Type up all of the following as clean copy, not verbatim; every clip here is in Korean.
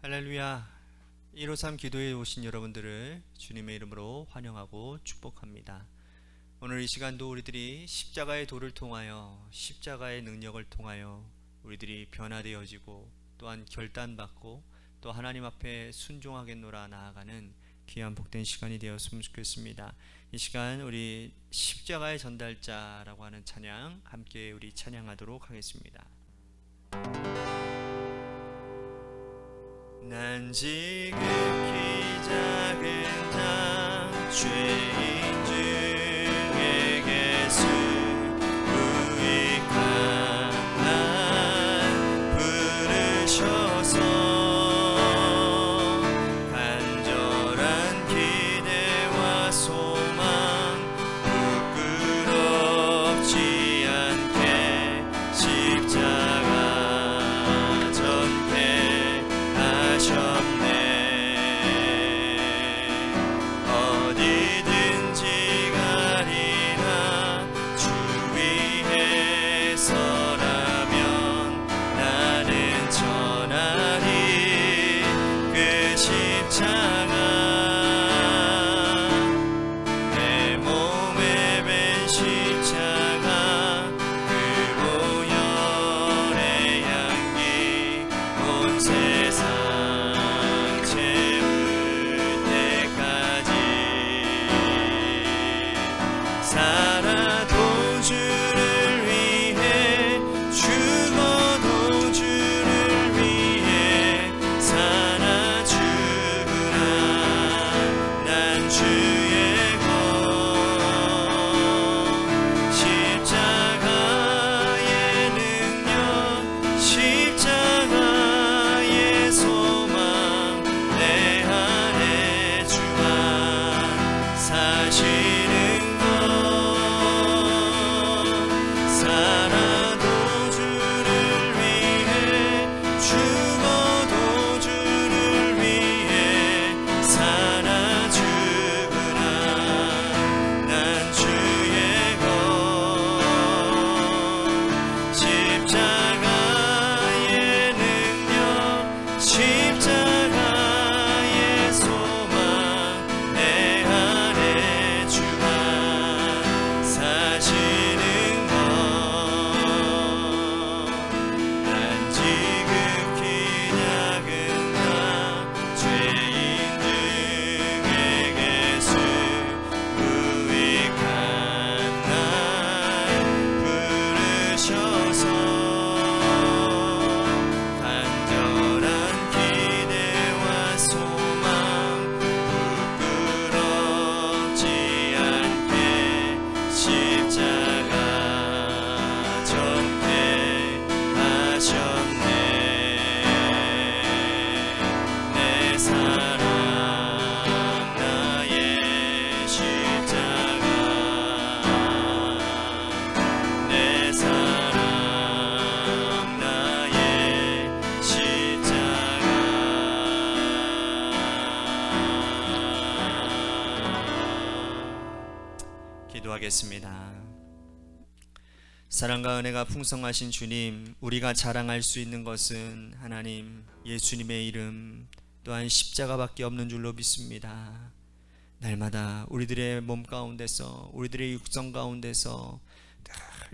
할렐루야. 153 기도에 오신 여러분들을 주님의 이름으로 환영하고 축복합니다. 오늘 이 시간도 우리들이 십자가의 도를 통하여, 십자가의 능력을 통하여 우리들이 변화되어지고 또한 결단받고 또 하나님 앞에 순종하겠노라 나아가는 귀한 복된 시간이 되었으면 좋겠습니다. 이 시간 우리 십자가의 전달자라고 하는 찬양 함께 우리 찬양하도록 하겠습니다. 난 지극히 작은 자 죄인 중에 예수 유익한 날 부르셔서 간절한 기대와 소망 부끄럽지 않게 십자가 어디든지 가리라 주 위에 서라면 나는 전하리 그 십자가 내 몸에 밴 십자가 그 보혈의 향기 온 세상 살아도 주를 위해 죽어도 주를 위해 살아 주구나 난 주의 것 십자가의 능력 십자가의 소망 내 안에 주만 사시는 살아도 주를 위해 죽어도 주를 위해 살아 주구나 난 주의 것 십자가의 능력 십자가의 소망 내 안에 주만 사시는 기도하겠습니다. 사랑과 은혜가 풍성하신 주님, 우리가 자랑할 수 있는 것은 하나님 예수님의 이름 또한 십자가밖에 없는 줄로 믿습니다. 날마다 우리들의 몸 가운데서 우리들의 육성 가운데서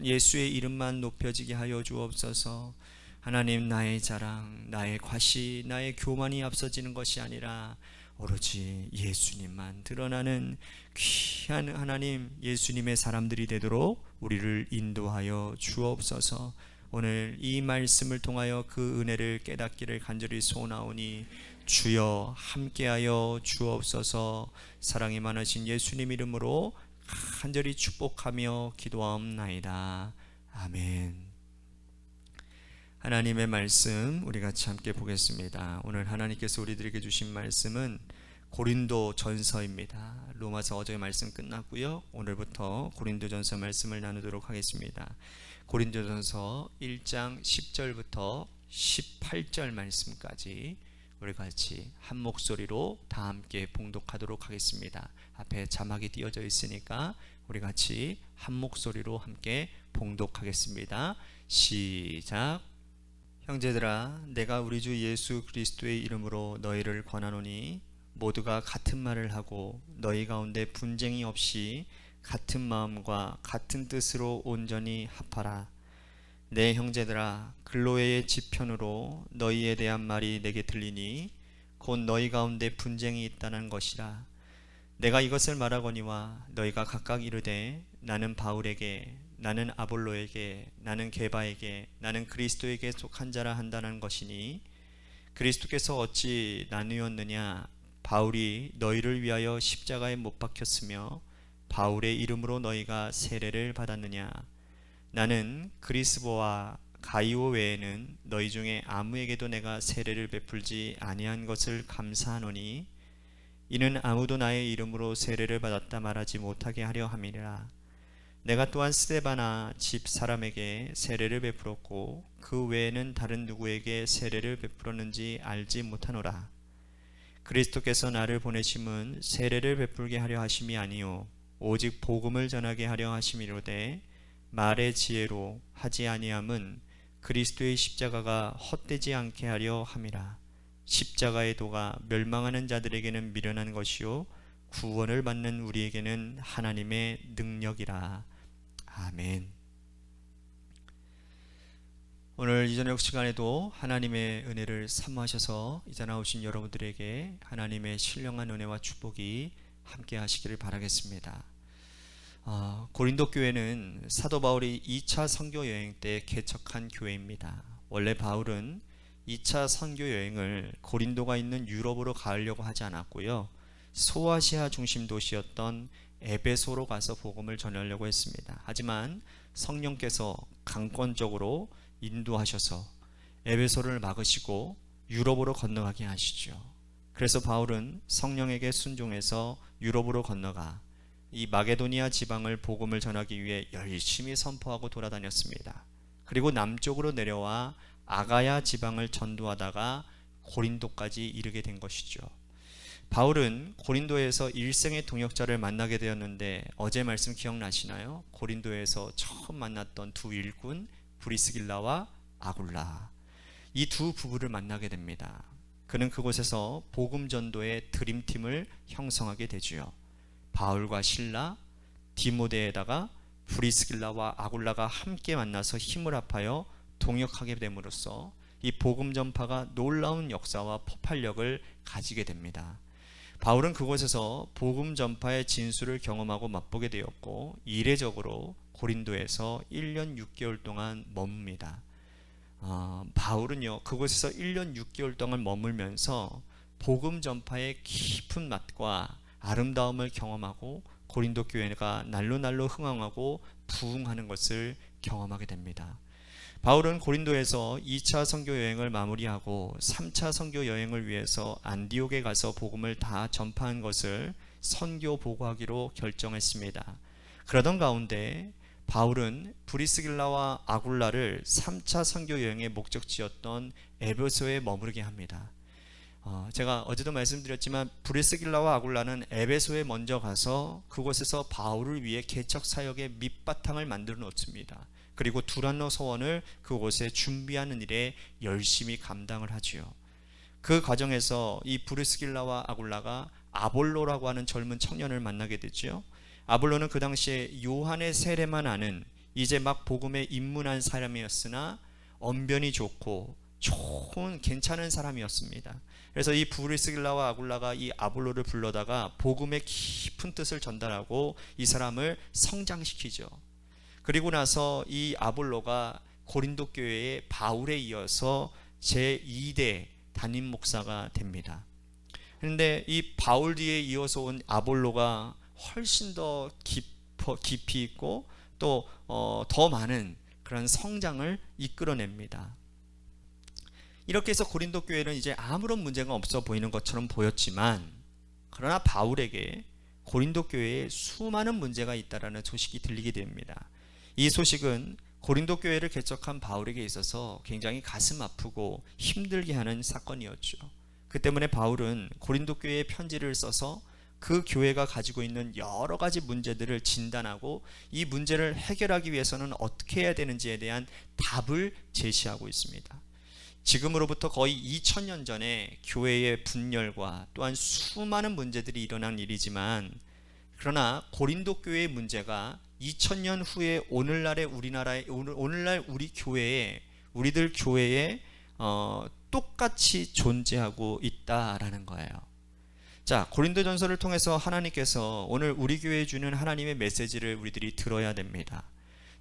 예수의 이름만 높여지게 하여 주옵소서. 하나님, 나의 자랑, 나의 과시, 나의 교만이 앞서지는 것이 아니라 오로지 예수님만 드러나는 귀한 하나님 예수님의 사람들이 되도록 우리를 인도하여 주옵소서. 오늘 이 말씀을 통하여 그 은혜를 깨닫기를 간절히 소원하오니 주여 함께하여 주옵소서. 사랑이 많으신 예수님 이름으로 간절히 축복하며 기도하옵나이다. 아멘. 하나님의 말씀 우리 같이 함께 보겠습니다. 오늘 하나님께서 우리들에게 주신 말씀은 고린도 전서입니다. 로마서 어제 말씀 끝났고요. 오늘부터 고린도 전서 말씀을 나누도록 하겠습니다. 고린도 전서 1장 10절부터 18절 말씀까지 우리 같이 한 목소리로 다 함께 봉독하도록 하겠습니다. 앞에 자막이 띄어져 있으니까 우리 같이 한 목소리로 함께 봉독하겠습니다. 시작. 형제들아, 내가 우리 주 예수 그리스도의 이름으로 너희를 권하노니 모두가 같은 말을 하고 너희 가운데 분쟁이 없이 같은 마음과 같은 뜻으로 온전히 합하라. 내 형제들아, 글로에의 지편으로 너희에 대한 말이 내게 들리니 곧 너희 가운데 분쟁이 있다는 것이라. 내가 이것을 말하거니와 너희가 각각 이르되 나는 바울에게, 나는 아볼로에게, 나는 게바에게, 나는 그리스도에게 속한 자라 한다는 것이니 그리스도께서 어찌 나누었느냐? 바울이 너희를 위하여 십자가에 못 박혔으며 바울의 이름으로 너희가 세례를 받았느냐? 나는 그리스보와 가이오 외에는 너희 중에 아무에게도 내가 세례를 베풀지 아니한 것을 감사하노니 이는 아무도 나의 이름으로 세례를 받았다 말하지 못하게 하려 함이라. 내가 또한 스데바나 집 사람에게 세례를 베풀었고 그 외에는 다른 누구에게 세례를 베풀었는지 알지 못하노라. 그리스도께서 나를 보내심은 세례를 베풀게 하려 하심이 아니요 오직 복음을 전하게 하려 하심이로되 말의 지혜로 하지 아니함은 그리스도의 십자가가 헛되지 않게 하려 함이라. 십자가의 도가 멸망하는 자들에게는 미련한 것이요 구원을 받는 우리에게는 하나님의 능력이라. 아멘. 오늘 이 저녁 시간에도 하나님의 은혜를 사모하셔서 이제 나오신 여러분들에게 하나님의 신령한 은혜와 축복이 함께 하시기를 바라겠습니다. 고린도 교회는 사도 바울이 2차 선교 여행 때 개척한 교회입니다. 원래 바울은 2차 선교 여행을 고린도가 있는 유럽으로 가려고 하지 않았고요, 소아시아 중심 도시였던 에베소로 가서 복음을 전하려고 했습니다. 하지만 성령께서 강권적으로 인도하셔서 에베소를 막으시고 유럽으로 건너가게 하시죠. 그래서 바울은 성령에게 순종해서 유럽으로 건너가 이 마게도니아 지방을 복음을 전하기 위해 열심히 선포하고 돌아다녔습니다. 그리고 남쪽으로 내려와 아가야 지방을 전도하다가 고린도까지 이르게 된 것이죠. 바울은 고린도에서 일생의 동역자를 만나게 되었는데 어제 말씀 기억나시나요? 고린도에서 처음 만났던 두 일꾼 브리스길라와 아굴라, 이 두 부부를 만나게 됩니다. 그는 그곳에서 복음 전도의 드림팀을 형성하게 되지요. 바울과 실라, 디모데에다가 브리스길라와 아굴라가 함께 만나서 힘을 합하여 동역하게 됨으로써 이 복음 전파가 놀라운 역사와 폭발력을 가지게 됩니다. 바울은 그곳에서 복음 전파의 진수를 경험하고 맛보게 되었고 이례적으로 고린도에서 1년 6개월 동안 머뭅니다. 바울은요, 그곳에서 1년 6개월 동안 머물면서 복음 전파의 깊은 맛과 아름다움을 경험하고 고린도 교회가 날로 흥황하고 부흥하는 것을 경험하게 됩니다. 바울은 고린도에서 2차 선교 여행을 마무리하고 3차 선교 여행을 위해서 안디옥에 가서 복음을 다 전파한 것을 선교 보고하기로 결정했습니다. 그러던 가운데 바울은 브리스길라와 아굴라를 3차 선교 여행의 목적지였던 에베소에 머무르게 합니다. 제가 어제도 말씀드렸지만 브리스길라와 아굴라는 에베소에 먼저 가서 그곳에서 바울을 위해 개척 사역의 밑바탕을 만들어 놓습니다. 그리고 두란노 서원을 그곳에 준비하는 일에 열심히 감당을 하지요. 그 과정에서 이 브리스길라와 아굴라가 아볼로라고 하는 젊은 청년을 만나게 되죠. 아볼로는 그 당시에 요한의 세례만 아는 이제 막 복음에 입문한 사람이었으나 언변이 좋고 좋은 괜찮은 사람이었습니다. 그래서 이 브리스길라와 아굴라가 이 아볼로를 불러다가 복음의 깊은 뜻을 전달하고 이 사람을 성장시키죠. 그리고 나서 이 아볼로가 고린도 교회의 바울에 이어서 제2대 담임 목사가 됩니다. 그런데 이 바울 뒤에 이어서 온 아볼로가 훨씬 더 깊이 있고 또 더 많은 그런 성장을 이끌어냅니다. 이렇게 해서 고린도 교회는 이제 아무런 문제가 없어 보이는 것처럼 보였지만, 그러나 바울에게 고린도 교회에 수많은 문제가 있다라는 소식이 들리게 됩니다. 이 소식은 고린도 교회를 개척한 바울에게 있어서 굉장히 가슴 아프고 힘들게 하는 사건이었죠. 그 때문에 바울은 고린도 교회에 편지를 써서 그 교회가 가지고 있는 여러 가지 문제들을 진단하고 이 문제를 해결하기 위해서는 어떻게 해야 되는지에 대한 답을 제시하고 있습니다. 지금으로부터 거의 2000년 전에 교회의 분열과 또한 수많은 문제들이 일어난 일이지만, 그러나 고린도 교회의 문제가 2000년 후에 오늘날의 오늘날 우리 교회에, 우리들 교회에 똑같이 존재하고 있다라는 거예요. 자, 고린도전서를 통해서 하나님께서 오늘 우리 교회에 주는 하나님의 메시지를 우리들이 들어야 됩니다.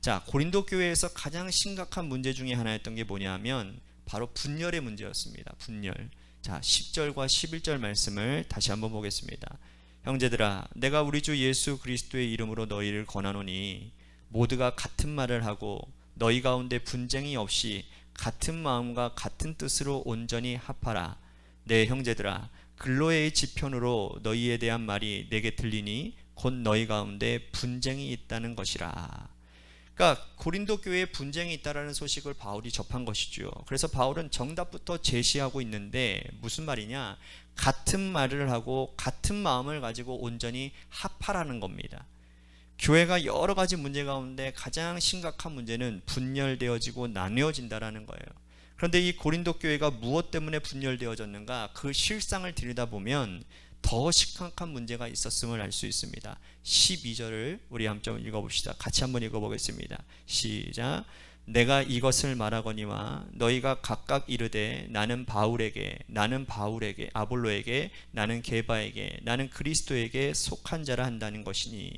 자, 고린도 교회에서 가장 심각한 문제 중에 하나였던 게 뭐냐면 바로 분열의 문제였습니다. 분열. 자, 10절과 11절 말씀을 다시 한번 보겠습니다. 형제들아, 내가 우리 주 예수 그리스도의 이름으로 너희를 권하노니 모두가 같은 말을 하고 너희 가운데 분쟁이 없이 같은 마음과 같은 뜻으로 온전히 합하라. 내 형제들아, 글로의 지편으로 너희에 대한 말이 내게 들리니 곧 너희 가운데 분쟁이 있다는 것이라. 그러니까 고린도 교회에 분쟁이 있다라는 소식을 바울이 접한 것이죠. 그래서 바울은 정답부터 제시하고 있는데 무슨 말이냐? 같은 말을 하고 같은 마음을 가지고 온전히 합하라는 겁니다. 교회가 여러 가지 문제 가운데 가장 심각한 문제는 분열되어지고 나뉘어진다라는 거예요. 그런데 이 고린도 교회가 무엇 때문에 분열되어졌는가? 그 실상을 들여다보면 더 심각한 문제가 있었음을 알 수 있습니다. 12절을 우리 한번 읽어봅시다. 같이 한번 읽어보겠습니다. 시작. 내가 이것을 말하거니와 너희가 각각 이르되 나는 바울에게, 나는 아볼로에게, 나는 게바에게, 나는 그리스도에게 속한 자라 한다는 것이니.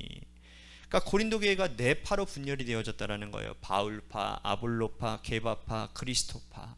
그러니까 고린도 교회가 네 파로 분열이 되어졌다라는 거예요. 바울파, 아볼로파, 게바파, 그리스도파.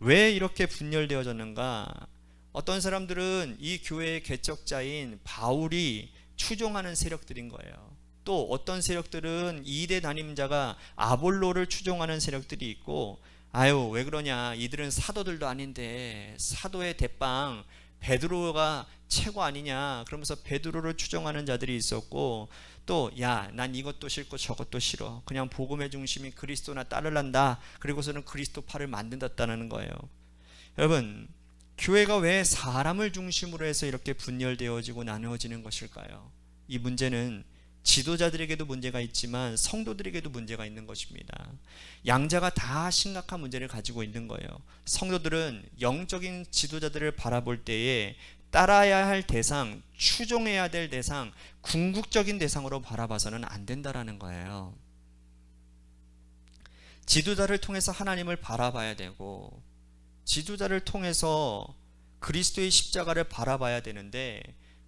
왜 이렇게 분열되어졌는가? 어떤 사람들은 이 교회의 개척자인 바울이 추종하는 세력들인 거예요. 또 어떤 세력들은 2대 담임자가 아볼로를 추종하는 세력들이 있고, 아유 왜 그러냐, 이들은 사도들도 아닌데 사도의 대빵 베드로가 최고 아니냐 그러면서 베드로를 추종하는 자들이 있었고, 또 야 난 이것도 싫고 저것도 싫어, 그냥 복음의 중심인 그리스도나 따르란다, 그리고서는 그리스도파를 만든다는 거예요. 여러분, 교회가 왜 사람을 중심으로 해서 이렇게 분열되어지고 나누어지는 것일까요? 이 문제는 지도자들에게도 문제가 있지만 성도들에게도 문제가 있는 것입니다. 양자가 다 심각한 문제를 가지고 있는 거예요. 성도들은 영적인 지도자들을 바라볼 때에 따라야 할 대상, 추종해야 될 대상, 궁극적인 대상으로 바라봐서는 안 된다라는 거예요. 지도자를 통해서 하나님을 바라봐야 되고, 지도자를 통해서 그리스도의 십자가를 바라봐야 되는데,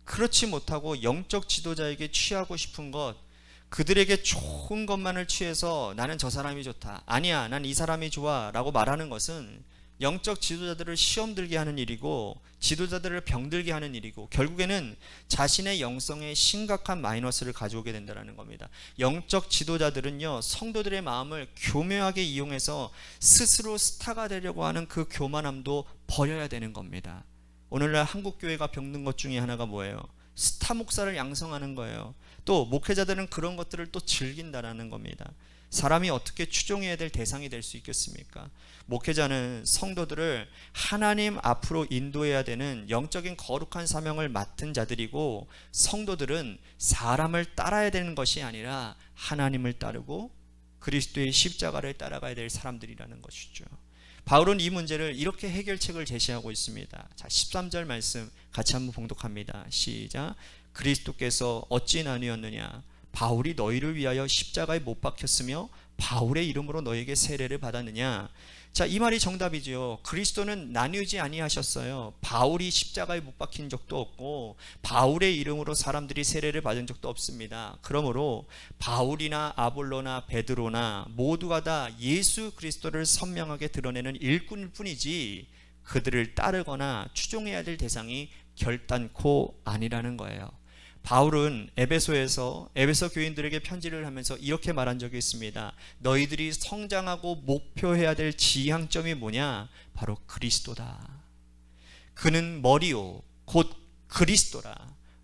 그렇지 못하고 영적 지도자에게 취하고 싶은 것, 그들에게 좋은 것만을 취해서 나는 저 사람이 좋다, 아니야 난 이 사람이 좋아 라고 말하는 것은 영적 지도자들을 시험 들게 하는 일이고, 지도자들을 병들게 하는 일이고, 결국에는 자신의 영성에 심각한 마이너스를 가져오게 된다는 겁니다. 영적 지도자들은요, 성도들의 마음을 교묘하게 이용해서 스스로 스타가 되려고 하는 그 교만함도 버려야 되는 겁니다. 오늘날 한국교회가 병든 것 중에 하나가 뭐예요? 스타 목사를 양성하는 거예요. 또 목회자들은 그런 것들을 또 즐긴다라는 겁니다. 사람이 어떻게 추종해야 될 대상이 될 수 있겠습니까? 목회자는 성도들을 하나님 앞으로 인도해야 되는 영적인 거룩한 사명을 맡은 자들이고, 성도들은 사람을 따라야 되는 것이 아니라 하나님을 따르고 그리스도의 십자가를 따라가야 될 사람들이라는 것이죠. 바울은 이 문제를 이렇게 해결책을 제시하고 있습니다. 자, 13절 말씀 같이 한번 봉독합니다. 시작. 그리스도께서 어찌 나뉘었느냐? 바울이 너희를 위하여 십자가에 못 박혔으며 바울의 이름으로 너에게 세례를 받았느냐? 자, 이 말이 정답이죠. 그리스도는 나뉘지 아니하셨어요. 바울이 십자가에 못 박힌 적도 없고 바울의 이름으로 사람들이 세례를 받은 적도 없습니다. 그러므로 바울이나 아볼로나 베드로나 모두가 다 예수 그리스도를 선명하게 드러내는 일꾼일 뿐이지 그들을 따르거나 추종해야 될 대상이 결단코 아니라는 거예요. 바울은 에베소에서 에베소 교인들에게 편지를 하면서 이렇게 말한 적이 있습니다. 너희들이 성장하고 목표해야 될 지향점이 뭐냐? 바로 그리스도다. 그는 머리요 곧 그리스도라.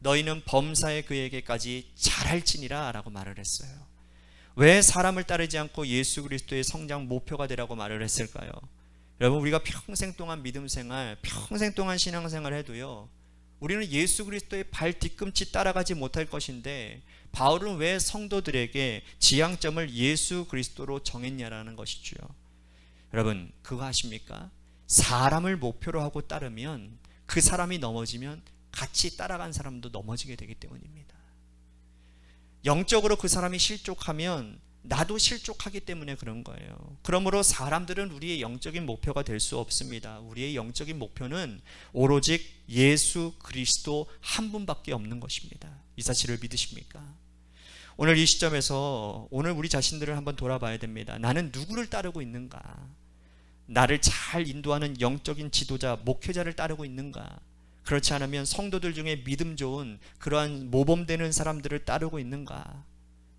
너희는 범사에 그에게까지 잘할지니라 라고 말을 했어요. 왜 사람을 따르지 않고 예수 그리스도의 성장 목표가 되라고 말을 했을까요? 여러분, 우리가 평생 동안 믿음 생활, 평생 동안 신앙 생활 해도요, 우리는 예수 그리스도의 발 뒤꿈치 따라가지 못할 것인데, 바울은 왜 성도들에게 지향점을 예수 그리스도로 정했냐라는 것이죠. 여러분, 그거 아십니까? 사람을 목표로 하고 따르면 그 사람이 넘어지면 같이 따라간 사람도 넘어지게 되기 때문입니다. 영적으로 그 사람이 실족하면 나도 실족하기 때문에 그런 거예요. 그러므로 사람들은 우리의 영적인 목표가 될 수 없습니다. 우리의 영적인 목표는 오로지 예수 그리스도 한 분밖에 없는 것입니다. 이 사실을 믿으십니까? 오늘 이 시점에서 오늘 우리 자신들을 한번 돌아봐야 됩니다. 나는 누구를 따르고 있는가? 나를 잘 인도하는 영적인 지도자, 목회자를 따르고 있는가? 그렇지 않으면 성도들 중에 믿음 좋은 그러한 모범되는 사람들을 따르고 있는가?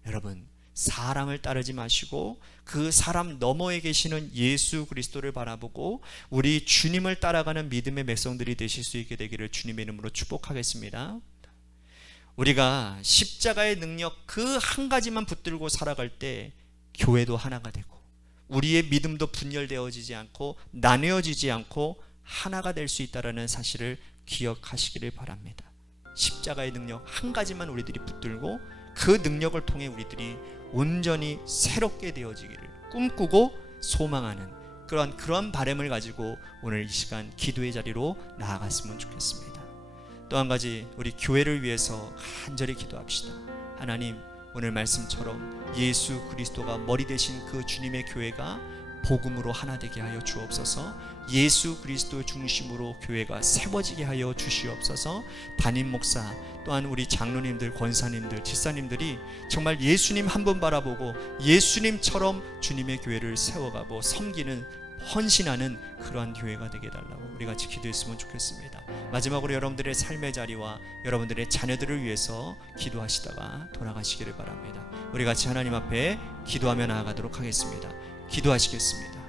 여러분, 사람을 따르지 마시고 그 사람 너머에 계시는 예수 그리스도를 바라보고 우리 주님을 따라가는 믿음의 백성들이 되실 수 있게 되기를 주님의 이름으로 축복하겠습니다. 우리가 십자가의 능력 그 한 가지만 붙들고 살아갈 때 교회도 하나가 되고 우리의 믿음도 분열되어지지 않고 나뉘어지지 않고 하나가 될 수 있다는 사실을 기억하시기를 바랍니다. 십자가의 능력 한 가지만 우리들이 붙들고 그 능력을 통해 우리들이 온전히 새롭게 되어지기를 꿈꾸고 소망하는 그러한 바람을 가지고 오늘 이 시간 기도의 자리로 나아갔으면 좋겠습니다. 또 한 가지, 우리 교회를 위해서 간절히 기도합시다. 하나님, 오늘 말씀처럼 예수 그리스도가 머리 되신 그 주님의 교회가 복음으로 하나 되게 하여 주옵소서. 예수 그리스도 중심으로 교회가 세워지게 하여 주시옵소서. 담임 목사 또한 우리 장로님들, 권사님들, 집사님들이 정말 예수님 한 분 바라보고 예수님처럼 주님의 교회를 세워가고 섬기는 헌신하는 그러한 교회가 되게 해달라고 우리 같이 기도했으면 좋겠습니다. 마지막으로 여러분들의 삶의 자리와 여러분들의 자녀들을 위해서 기도하시다가 돌아가시기를 바랍니다. 우리 같이 하나님 앞에 기도하며 나아가도록 하겠습니다. 기도하시겠습니다.